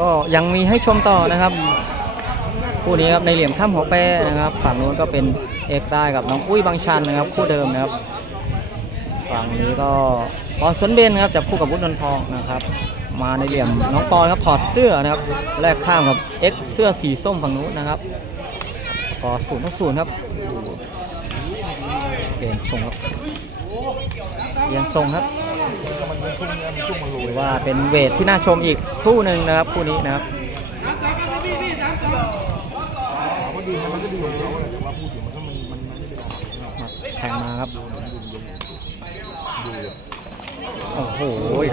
ก็ยังมีให้ชมต่อนะครับ คู่นี้ครับในเหลี่ยมข้ามหัวแป้นะครับ ฝั่งนู้นก็เป็นเอกใต้กับน้องอุ้ยบางชันนะครับ คู่เดิมนะครับ ฝั่งนี้ก็ปอนสนเบนครับจับคู่กับวุฒินนทองนะครับ มาในเหลี่ยมน้องปอนครับถอดเสื้อนะครับแลกข้ามกับเอ็กเสื้อสีส้มฝั่งนู้นนะครับสกอร์ศูนย์ต่อศูนย์ครับเกมส่งครับเยังส่งครับ ถือว่าเป็นเวทที่น่าชมอีกคู่หนึ่งนะครับคู่นี้นะครับก็ดีมันก็ดีของเขาแหละแต่ว่าพูดถึงมันก็มันมันมันไม่ได้ออกมาแทงมาครับโอ้โห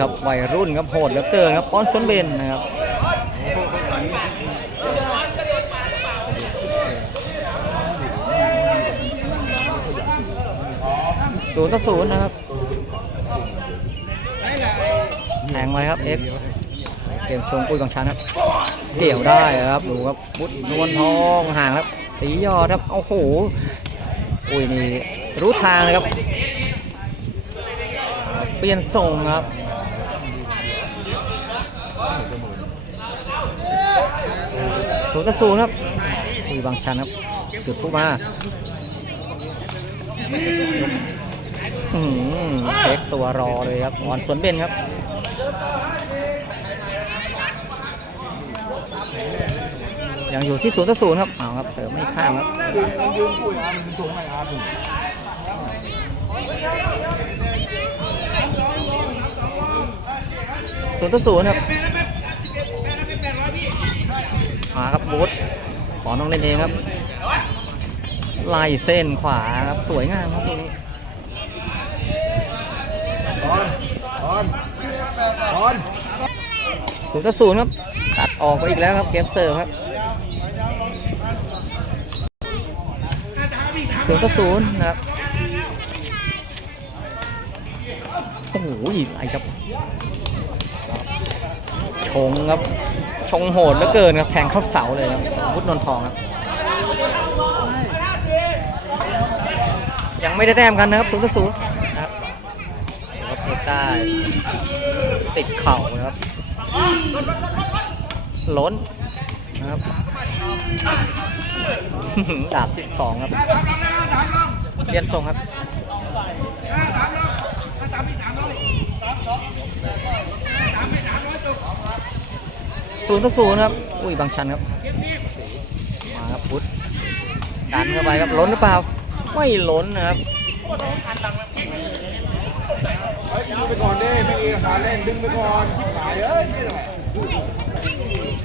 ครับวัยรุ่นครับโหดเหลือเกินครับป้อนซนเบนนะครับศูนย์ต่อศูนย์นะครับ แทงไว้ครับเอ็กเกมชงปุ้ยบางชันครับเกี่ยวได้ครับดูครับบุดนวลทองห่างครับตียอดครับโอ้โหอุ้ยนี่รู้ทางเลยครับ เปลี่ยนส่งครับศูนย์ต่อศูนย์ครับอุ้ยบางชันครับจุดทุกมาเช็คตัวรอเลยครับออนสวนเบนครับ ยังอยู่ที่ศูนย์ต่อศูนย์ครับเอาครับเสริมไม่ข้ามครับมันยืนคุยอามั้งศูนย์ต่อศูนย์ครับมาครับบูธขอน้องเล่นเองครับไล่เส้นขวาครับสวยงามครับตรงนี้ตอนตอนตอนศูนย์ต่อศูนย์ครับตัดออกไปอีกแล้วครับเกมเสิร์ฟครับ ศูนย์ต่อศูนย์นะครับโอ้โหอะไรครับชงครับชงโหดเหลือเกินครับแทงเข้าเสาเลยครับวุฒินนทองครับ ยังไม่ได้แต้มกันนะครับศูนย์ต่อศูนย์นะครับครับเอกใต้ติดเข่านะครับล้นนะครับ ดาบที่สองครับเลียนส่งครับศูนย์ต่อศูนย์ครับ อุ้ยบางชันครับ มาครับพุทธดันเข้าไปครับล้นหรือเปล่า ไม่ล้นนะครับไปก่อนดิไม่เอขาเล่นดึงไปก่อน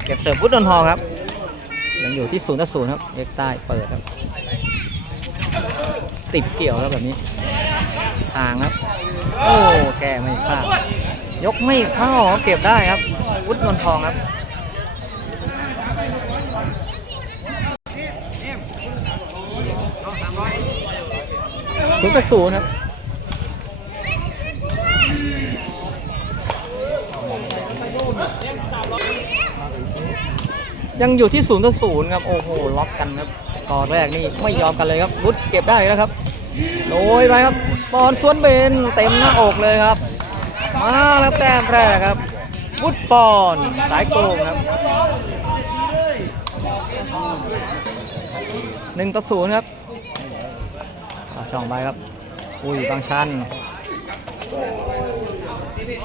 เก็บเสิร์ฟพุทธนนทองครับ ยังอยู่ที่ศูนย์ต่อศูนย์ครับเอกใต้เปิดครับ ติดเกี่ยวครับแบบนี้ ทางครับ โอ้แกไม่เข้ายกไม่เข้าเก็บได้ครับ วุฒินนทองครับศูนย์ต่อศูนย์ครับ ยังอยู่ที่ศูนย์ต่อศูนย์ครับ โอ้โห ล็อกกันครับ สกอร์แรกนี่ไม่ยอมกันเลยครับวุฒเก็บได้แล้วครับโดยไปครับ บอลสวนเบนเต็มหน้าอกเลยครับ มาแล้วแต้มแรกครับวุฒปอนสายโกงครับหนึ่งต่อศูนย์ครับเอาช่องไปครับ อุ้ยบางชัน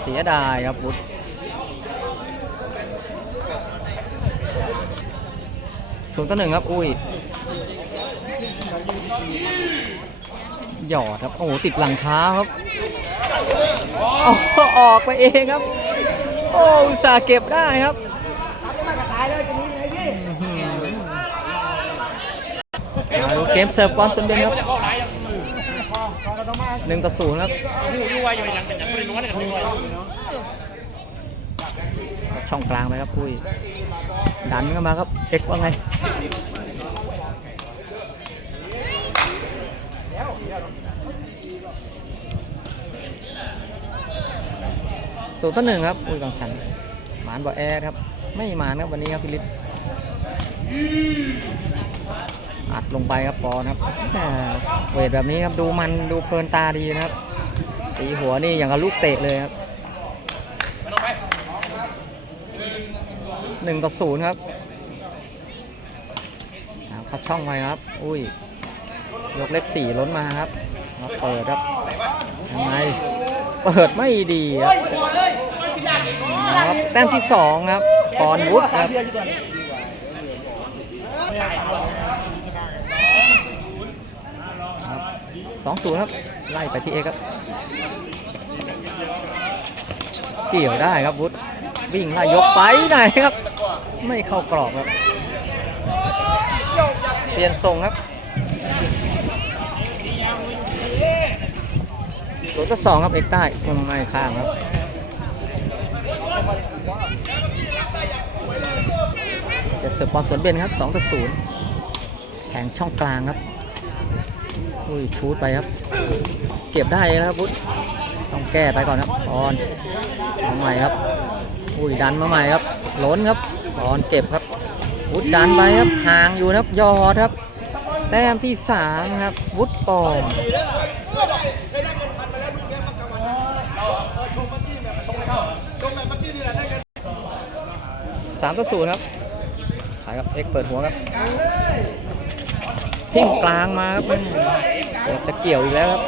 เสียดายครับวุฒ ศูนย์ต่อหนึ่งครับ อุ้ย หยอดครับ โอ้โห ติดหลังเท้าครับอออกไปเองครับ โอ้อุตส่าห์เก็บได้ครับมาดูเกมเสิร์ฟก่อนสมเด็จครับหนึ่งต่อศูนย์ครับช่องกลางไปครับ อุ้ย ดันเข้ามาครับเอ็กว่าไงศูต่อหนึ่งครับ อุ้ยบางชันหมานบอแอร์ครับ ไม่หมานครับวันนี้ครับฟิลิปอัดลงไปครับปอนครับเวทแบบนี้ครับดูมันดูเพลินตาดีนะครับตีหัวนี่อย่างกับลูกเตะเลยครับ หนึ่งต่อศูนย์ครับเขาช่องไปครับ อุ้ย ยกเลขสี่ล้นมาครับมาเปิดครับยังไงเปิดไม่ดีครับครับแต้มที่สองครับปอนวุฒิครับสองศูนย์ครับ ไล่ไปที่เอครับ เกี่ยวได้ครับวุฒิวิ่งไล่ยกไปไหนครับ ไม่เข้ากรอบครับ เปลี่ยนทรงครับศูนต่อสองครับเอกใต้ไม่ข้ามครับเก็บเสิร์ฟบอลสวนเบนครับ2ต่อ0แทงช่องกลางครับอุ้ยชูดไปครับ เก็บได้แล้วครับวุฒต้องแก้ไปก่อนครับบอลมาใหม่ครับอุ้ยดันมาใหม่ครับล้นครับ บอลเก็บครับวุฒดันไปครับห่างอยู่นะครับยอดครับ แต้มที่3ครับวุฒปองสามต่อศูนย์ครับขายครับเอ็กเปิดหัวครับทิ้งกลางมาครับเกือบจะเกี่ยวอีกแล้วครับ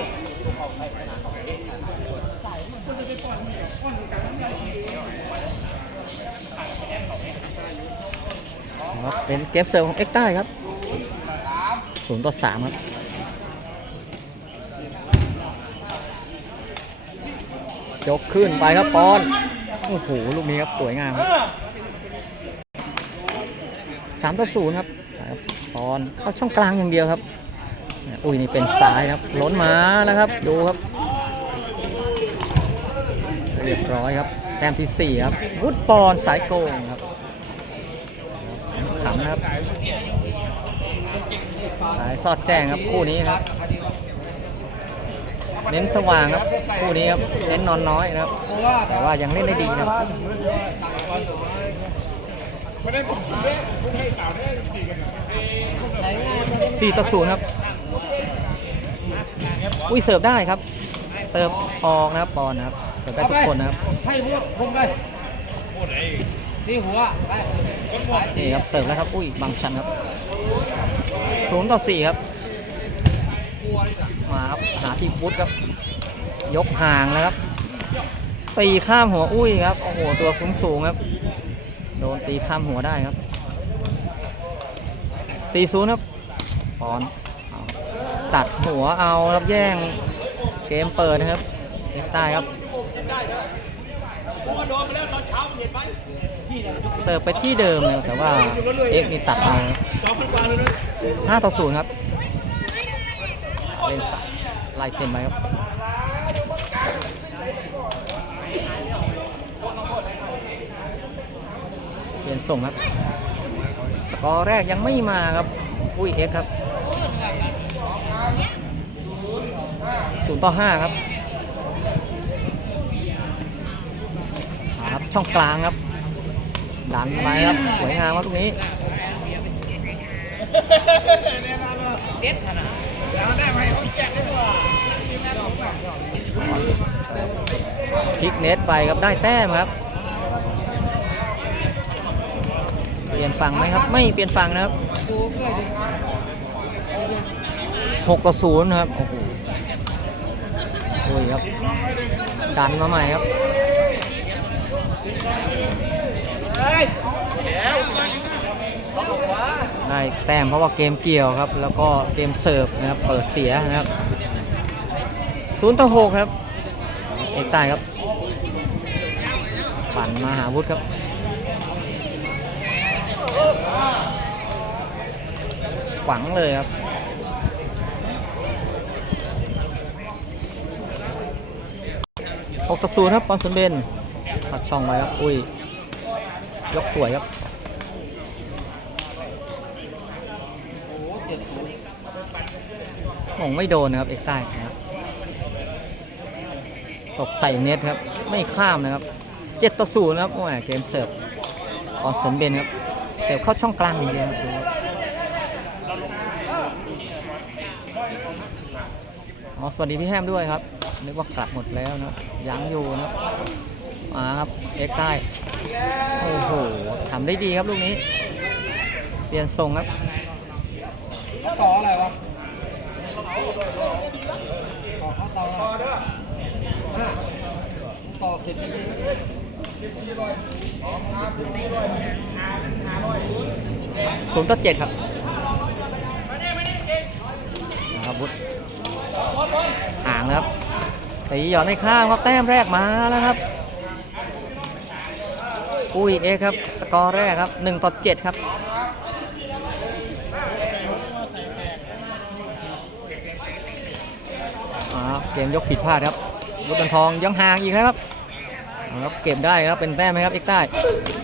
ครับ เป็นเกมเซิร์ฟของเอ็กใต้ครับศูนย์ต่อสามครับยกขึ้นไปครับปอน โอ้โห ลูกนี้ครับ สวยงามครับสามต่อศูนย์ครับบปอนเข้าช่องกลางอย่างเดียวครับ อุ้ยนี่เป็นซ้ายครับ ล้นมาแล้วครับ ดูครับ เรียบร้อยครับ แต้มที่4ครับ วุฒปอนสายโกงครับ นะครับ สายสอดแจ้งครับคู่นี้ครับ เน้นสว่างครับ คู่นี้ครับ เน้นนอนน้อยนะครับ แต่ว่ายังเล่นได้ดีนะครับสี่ต่อศูนย์ครับ อุ้ยเสิร์ฟได้ครับ เสิร์ฟออกนะครับปอนนะครับ เสิร์ฟได้ทุกคนนะครับ ให้พูดพุ่งเลยที่หัวไป นี่ครับเสิร์ฟแล้วครับ อุ้ยบางชันครับศูนย์ต่อสี่ครับ มาครับหาที่วุฒครับ ยกห่างแล้วครับ ตีข้ามหัวอุ้ยครับ โอ้โห ตัวสูงสูงครับ โดนตีข้ามหัวได้ครับสี่ศูนย์ครับปอนตัดหัวเอารับแย่งเกมเปิดนะครับเอ็กใต้ครับเเสิร์ฟไปที่เดิมเลยแต่ว่าเอ็กนี่ตัดเอาห้าต่อศูนย์ครับ เล่นสายลายเซ็นไปครับเปลี่ยนส่งครับ สกอร์แรกยังไม่มาครับอุ้ยเอ็กครับศูนย์ต่อห้าครับเอาครับ ช่องกลางครับ ดันไปครับ สวยงามครับตรงนี้พลิกเน็ตไปครับได้แต้มครับ เปลี่ยนฝั่งไหมครับ ไม่เปลี่ยนฝั่งนะครับหกต่อศูนย์ครับ โอ้โหโอ้ยครับ ดันมาใหม่ครับ ได้แต้มเพราะว่าเกมเกี่ยวครับ แล้วก็เกมเสิร์ฟนะครับเปิดเสียนะครับศูนย์ต่อหกครับเอกใต้ครับ ปั่นมาหาวุฒิครับฝังเลยครับหกต่อศูนย์ครับปอนสุนเบนตัดช่องไว้ครับ อุ้ย ยกสวยครับมงไม่โดนนะครับเอกใต้ครับตกใส่เน็ตครับ ไม่ข้ามนะครับเจ็ดต่อศูนย์ครับโอ้ยเกมเสิร์ฟออนสมเบนครับเสิร์ฟเข้าช่องกลางอย่างเดียวครับอ๋อสวัสดีพี่แฮมด้วยครับนึกว่ากลับหมดแล้วนะยังอยู่นะครับมาครับเอ็กใต้ โอ้โหทำได้ดีครับลูกนี้เปลี่ยนทรงครับต่ออะไรวะต่อเข้าต่อต่อเด้อต่อติดศูนย์ต่อเจ็ดครับนะครับบุตรห่างนะครับตีหยอดในข้างครับแต้มแรกมาแล้วครับ อุ้ยเอกครับ สกอร์แรกครับ1ต่อ7ครับอ่าเกมยกผิดพลาดครับบุตรทองยังห่างอีกนะครับเอาครับเก็บได้ครับเป็นแต้มไหมครับเอกใต้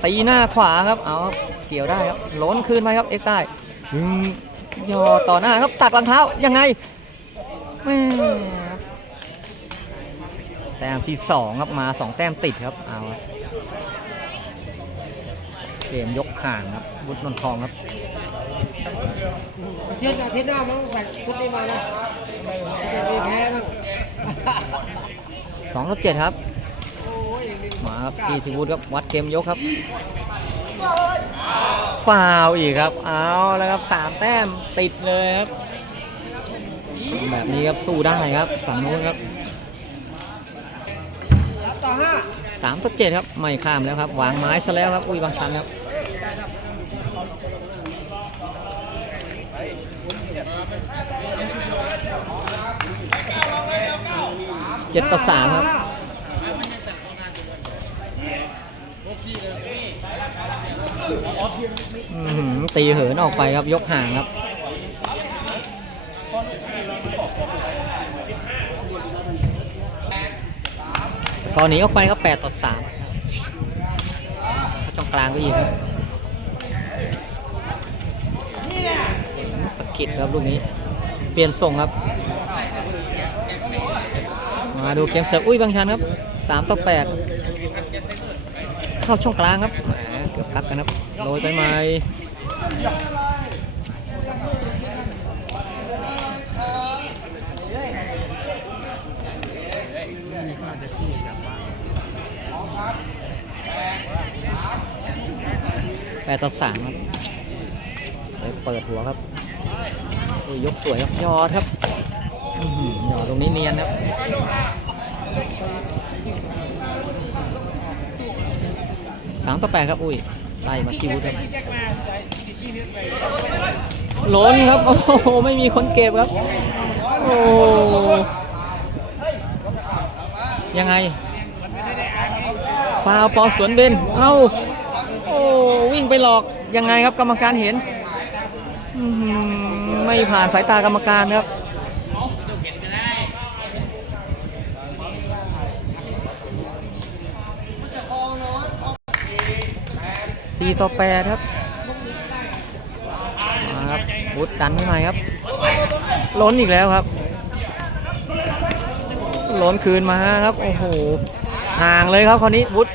ตีหน้าขวาครับเอาเกี่ยวได้ครับล้นคืนไหมครับเอกใต้ย่อต่อหน้าครับตัดรองเท้ายังไงแม่แต้มที่สองครับมาสองแต้มติดครับเอา กมยกห่างครับบุตรนนทองครับเทียนอาทิตย์หน้ามั้งใส่ชุดนี้มานะจะมีแพ้มั้งสองต่อเจ็ดครับมาครับกีทิวุฒิครับวัดเกมยกครับฟาวอีกครับ เอาแล้วครับสามแต้มติดเลยครับ แบบนี้ครับสู้ได้ครับฝั่งนู้นครับรับต่อห้าสามต่อเจ็ดครับ ไม่ข้ามแล้วครับ วางไม้ซะแล้วครับ อุ้ยบางชันครับ เจ็ดต่อสามครับอื้อหือตีเหินออกไปครับยกห่างครับสกอร์หนีออกไปครับ8ต่อ3เข้าช่องกลางไปอีกครับสะกิดครับลูกนี้ เปลี่ยนทรงครับ มาดูเกมเสิร์ฟอุ้ยบางชันครับ3ต่อ8เข้าช่องกลางครับเกือบกักกันครับโรยไปไหมแปดต่อสามครับไปเปิดหัวครับยยกสวยครับยอดครับอื้อหือยอดตรงนี้เนียนครับ สามต่อแปดครับ อุ้ยไล่มาที่วุฒิครับล้นครับ โอ้โห ไม่มีคนเก็บครับ โอ้ยังไง ฟาวปอสวนเบน เอ้า โอ้วิ่งไปหลอก ยังไงครับกรรมการเห็นอื้อหือไม่ผ่านสายตากรรมการครับ สี่ต่อแปดครับมาครับบุตรดันให้หน่อยครับล้นอีกแล้วครับล้นคืนมาครับโอ้โหห่างเลยครับคราวนี้บุตร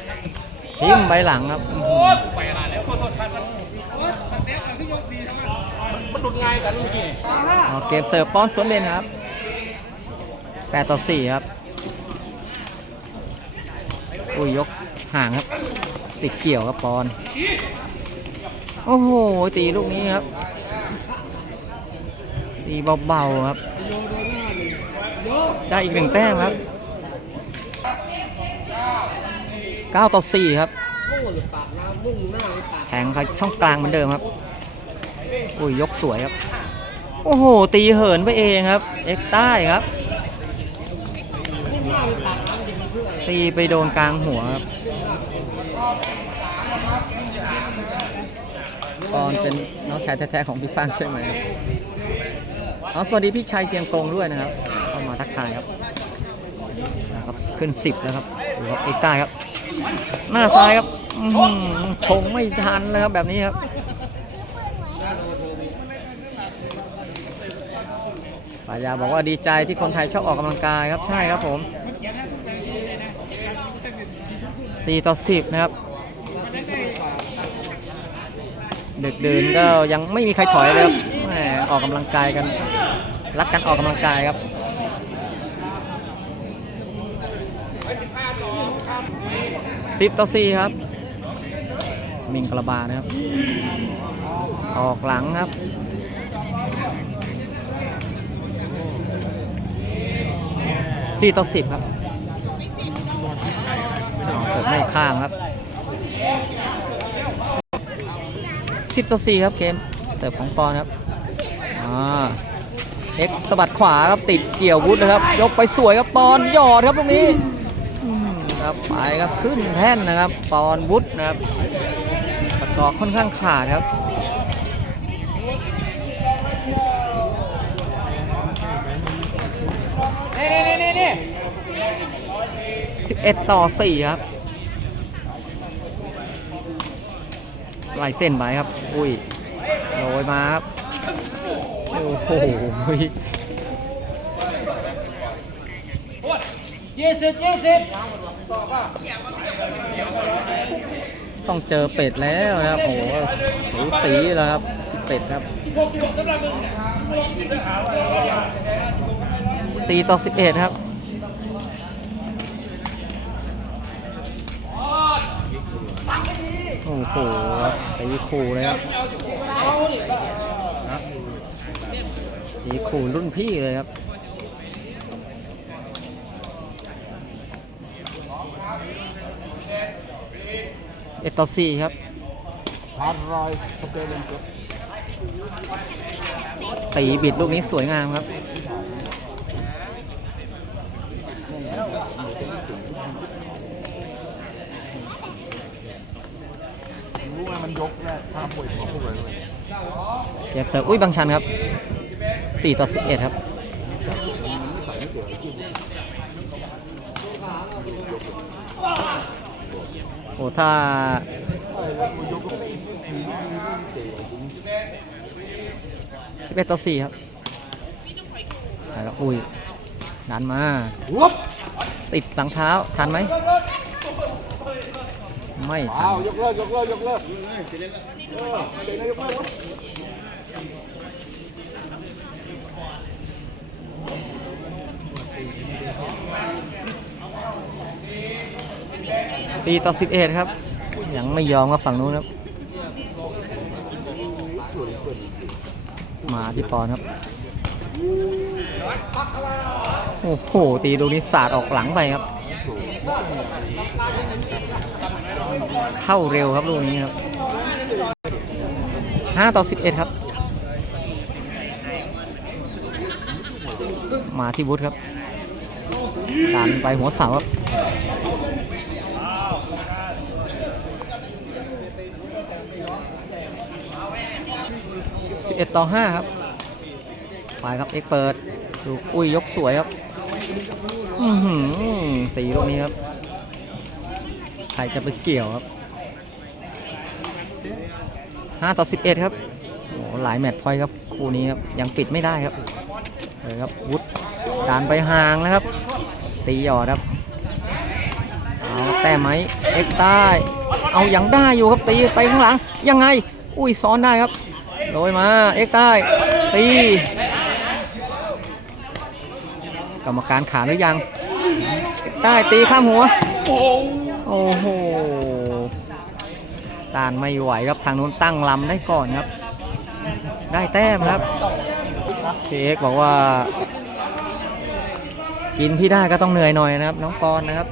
ทิมใบหลังครับอื้อหือมันดุดง่ายกันเมื่อกี้ต่อห้าเอาเกมเสิร์ฟป้อนสวนเลนครับแปดต่อสี่ครับอุ้ยยกห่างครับ ติดเกี่ยวครับปอน โอ้โห ตีลูกนี้ครับ ตีเบาๆครับ ได้อีกหนึ่งแต้มครับ 9 ต่อ 4 ครับมุ่งหรือปากน้ำมุ่งหน้าหรือปากแทงเขาช่องกลางเหมือนเดิมครับ อุ้ยยกสวยครับ โอ้โห ตีเหินไปเองครับ เอ็กใต้ครับ ตีไปโดนกลางหัวครับ ปอนเป็นน้องชายแท้ๆของพี่ป้างใช่ไหมเอาสวัสดีพี่ชายเชียงกงด้วยนะครับเข้ามาทักทายครับครับขึ้น 10 แล้วครับดูครับเอกใต้ครับ หน้าซ้ายครับชงไม่ทันเลยครับแบบนี้ครับปายาบอกว่าดีใจที่คนไทยชอบออกกำลังกายครับใช่ครับผม4ต่อ10 นะครับ ดึกดื่นก็ยังไม่มีใครถอยเลยครับแหมออกกำลังกายกัน รักกันออกกำลังกายครับสิบต่อสี่ครับ มิงกระบานะครับ ออกหลังครับสี่ต่อสิบครับเอาเสิร์ฟไม่ข้ามครับ สิบต่อสี่ครับเกม เสิร์ฟของปอนครับอ่าเอ็กซ์สะบัดขวาครับติดเกี่ยววุฒนะครับ ยกไปสวยครับปอนหยอดครับตรงนี้ครับไปครับขึ้นแท่นนะครับ ปอนวุฒนะครับสกอร์ค่อนข้างขาดครับ11ต่อ4ครับ ไล่เส้นไปครับ อุ้ยโรยมาครับ โอ้โหยี่สิบยี่สิบต้องเจอเป็ดแล้วนะครับโอ้โหสูสีแล้วครับพี่เป็ดครับ4ต่อ11ครับ โอ้โหตีขู่เลยครับตีขู่รุ่นพี่เลยครับ11ต่อ4ครับทานรอยสเปรย์เลนเก็บตีบิดลูกนี้สวยงามครับ รู้ไหมมันยกแรกห้ามป่วยหัวป่วยเลย เกียกเสิร์ฟอุ้ยบางชันครับ4ต่อ11ครับโอ้ถ้า11ต่อ4ครับไปครับอุ้ยดันมาวุ๊บติดหลังเท้า ทันไหม ไม่ทัอ้าวนยกเลิกยกเลิกยกเลิก เออเดี๋ยวนะยกเลิก4ต่อ11ครับ ยังไม่ยอมครับฝั่งนู้นครับ มาที่ปอนครับ โอ้โห ตีลูกนี้สาดออกหลังไปครับ เข้าเร็วครับลูกนี้ครับ5ต่อ11ครับ มาที่วุฒิครับ ดันไปหัวเสาครับ11ต่อ5ครับไปครับเอ็กเปิดดูอุ้ยยกสวยครับอือหือตีลูกนี้ครับใครจะไปเกี่ยวครับ5ต่อ11ครับโอ้หลายแมตช์พอยครับคู่นี้ครับยังปิดไม่ได้ครับเลยครับวุฒดันไปห่างแล้วครับ ตีหยอดครับเอาแต้มไหมเอ็กใต้เอาอยังได้อยู่ครับตีไปข้างหลังยังไง อุ้ยซ้อนได้ครับโดยมาเอ็กใต้ตีกรรมการขาหรือยังเอ็กใต้ตีข้ามหัว โอ้โหต้านไม่ไหวครับทางนู้นตั้งลำได้ก่อนครับ ได้แต้มครับพี่เอกบอกว่า กินพี่ได้ก็ต้องเหนื่อยหน่อยนะครับ น้องปอนนะครับ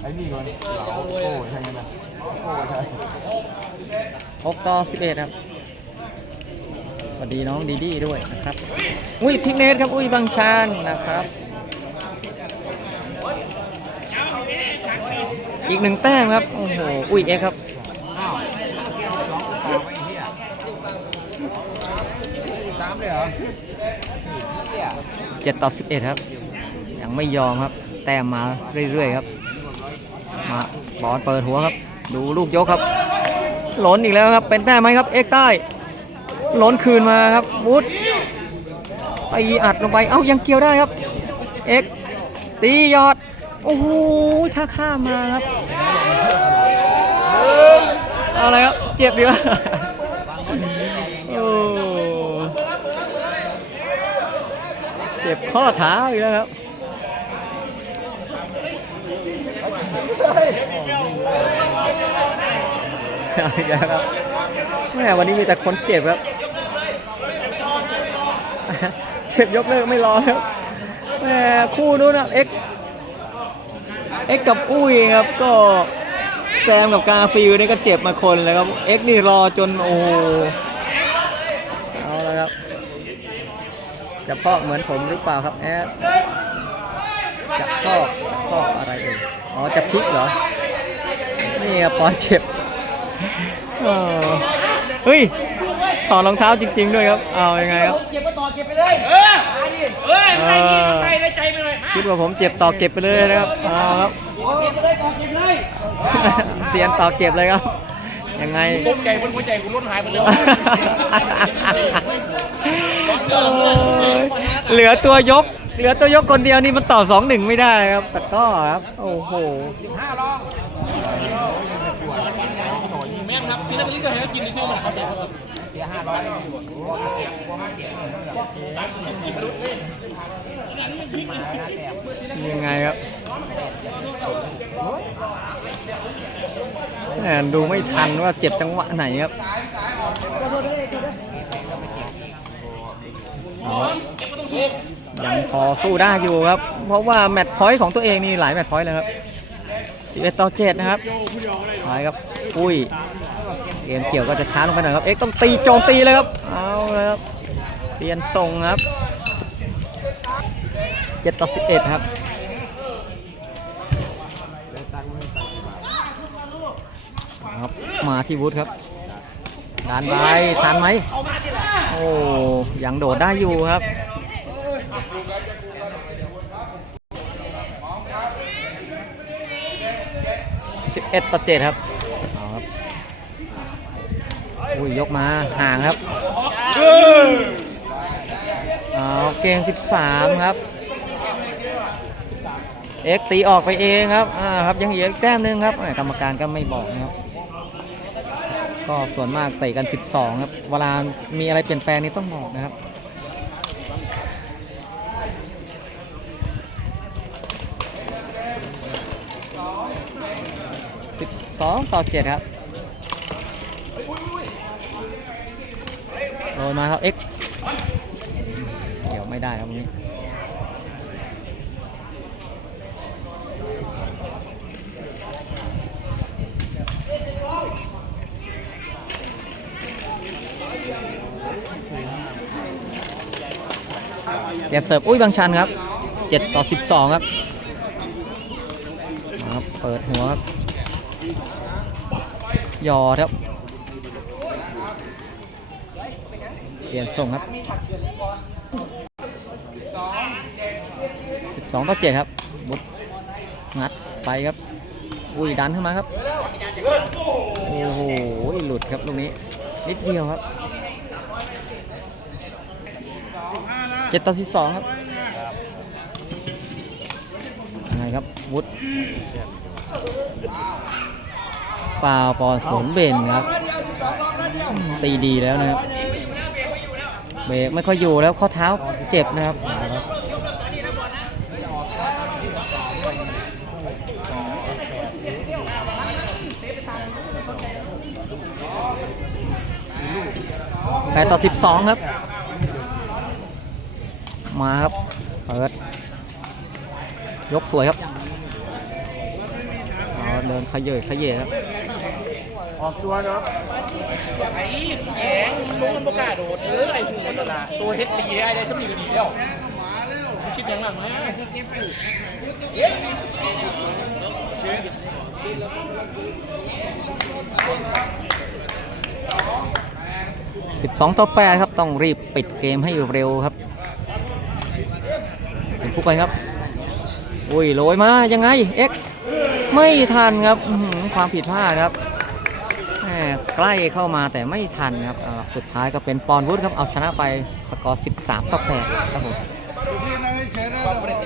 ไอ้นี่ก่อนเหลาโก้ใช่ไหมนะโก้ใช่6ต่อ11ครับ สวัสดีน้องดีดีด้วยนะครับ อุ้ยทิกเนสครับ อุ้ยบางชานนะครับ อีกหนึ่งแต้มครับ โอ้โห อุ้ยเอ็กซ์ครับสามเลยเหรอ 7 ต่อ 11 ครับ ยังไม่ยอมครับ แต้มมาเรื่อยๆครับ มาบอลเปิดหัวครับ ดูลูกยกครับ หล้นอีกแล้วครับ เป็นแต้มไหมครับ เอ็กใต้ หล้นคืนมาครับวุฒตีอัดลงไป เอ้ายังเกี่ยวได้ครับ เอ็กตียอด โอ้โห ถ้าข้ามมาครับ อะไรครับ เจ็บดีว ข้อเท้าอีกแล้วครับอีกแล้ครับแม่วันนี้มีแต่คนเจ็บครับเจ็บยกเลิกไม่รอครับแม่คู่นู้นนะเอ็กเอ็กกับอุ้ยครับก็แซมกับกาฟิวนี่ก็เจ็บมาคนเลยครับเอ็กนี่รอจนโอ้ จะพอกเหมือนผมหรือเปล่าครับแอดจะพอกจะพอกอะไรเอ่ยอ๋อจะพลิกเหรอนี่ครับปอนเจ็บเออเฮ้ยถอดรองเท้าจริง ๆ ด้วยครับ เอายังไงครับเก็บก็ต่อเก็บไปเลย เออมาดิเฮ้ยเออใส่ในใจไปเลยมาคิดว่าผมเจ็บต่อเก็บไปเลยนะครับเอาครับเก็บไปเลยต่อเก็บเลยเตียนต่อเก็บเลยครับยังไงตกใจบนหัวใจกูล้นหายไปเลยโอ้ย เหลือตัวยก เหลือตัวยกคนเดียวนี่มันต่อสองหนึ่งไม่ได้ครับแต่ก็ครับ โอ้โหห้าลองแม่นครับพี่นักเรียนก็ให้กินในซื้อมันเขาเสียยังไงครับแหมดูไม่ทันว่าเจ็บจังหวะไหนครับ เอายังพอสู้ได้อยู่ครับ เพราะว่าแมตช์พอยต์ของตัวเองนี่หลายแมตช์พอยต์เลยครับ11ต่อ7นะครับไปครับอุ้ยเกมเกี่ยวก็จะช้าลงไปหน่อยครับ เอ็กซ์ต้องตีโจมตีเลยครับ เอาเลยครับเปลี่ยนทรงครับ7ต่อ11 ครับครับ มาที่วุฒิครับ ดานไปทันไหมโอ้ยังโดดได้อยู่ครับ11ต่อ7ครับเอาครับอุ้ยยกมาห่างครับเอาเกม13ครับเอ็กซ์ตีออกไปเองครับอ่าครับยังเหลืออีกแต้มหนึงครับกรรมการก็ไม่บอกนะครับ ก็ส่วนมากเตะกัน 12 ครับ เวลามีอะไรเปลี่ยนแปลงนี่ต้องบอกนะครับสิบสองต่อเจ็ดครับโดนมาครับเอ็กดี๋ยวไม่ได้ครับตรงนี้ เก็บเสิร์ฟอุ้ยบางชันครับ 7 ต่อ 12 ครับครับ เปิดหัวครับยอครับเปลี่ยนส่งครับ 12 ต่อ 7 ครับบุดงัดไปครับ อุ้ยดันเข้ามาครับ โอ้โหหลุดครับลูกนี้ นิดเดียวครับ เจ็ดต่อสิบสองครับยังไงครับวุฒฟาวปอนศูนย์เบนครับอืมตีดีแล้วนะครับ เบรกไม่ค่อยอยู่แล้วข้อเท้าเจ็บนะครับแปดต่อสิบสองครับ มาครับ เปิด ยกสวยครับเอาเดินขยเยขยเยครับ ออกตัวเนาะไอ้แยงลุงมันประกล้าโดดเออไอ้ชูมันตลาตัวเฮ็ดดีไอ้ได้สมีก็ดีแล้วคิดอย่างนั้นไหม12ต่อ8ครับต้องรีบปิดเกมให้เร็วครับ ถึงผู้ไปครับอุ้ยโรยมายังไงเอ็กไม่ทันครับความผิดพลาดครับใกล้เข้ามาแต่ไม่ทันครับสุดท้ายก็เป็นปอนวุฒิครับเอาชนะไปสกอร์ 13 ต่อ8ครับผม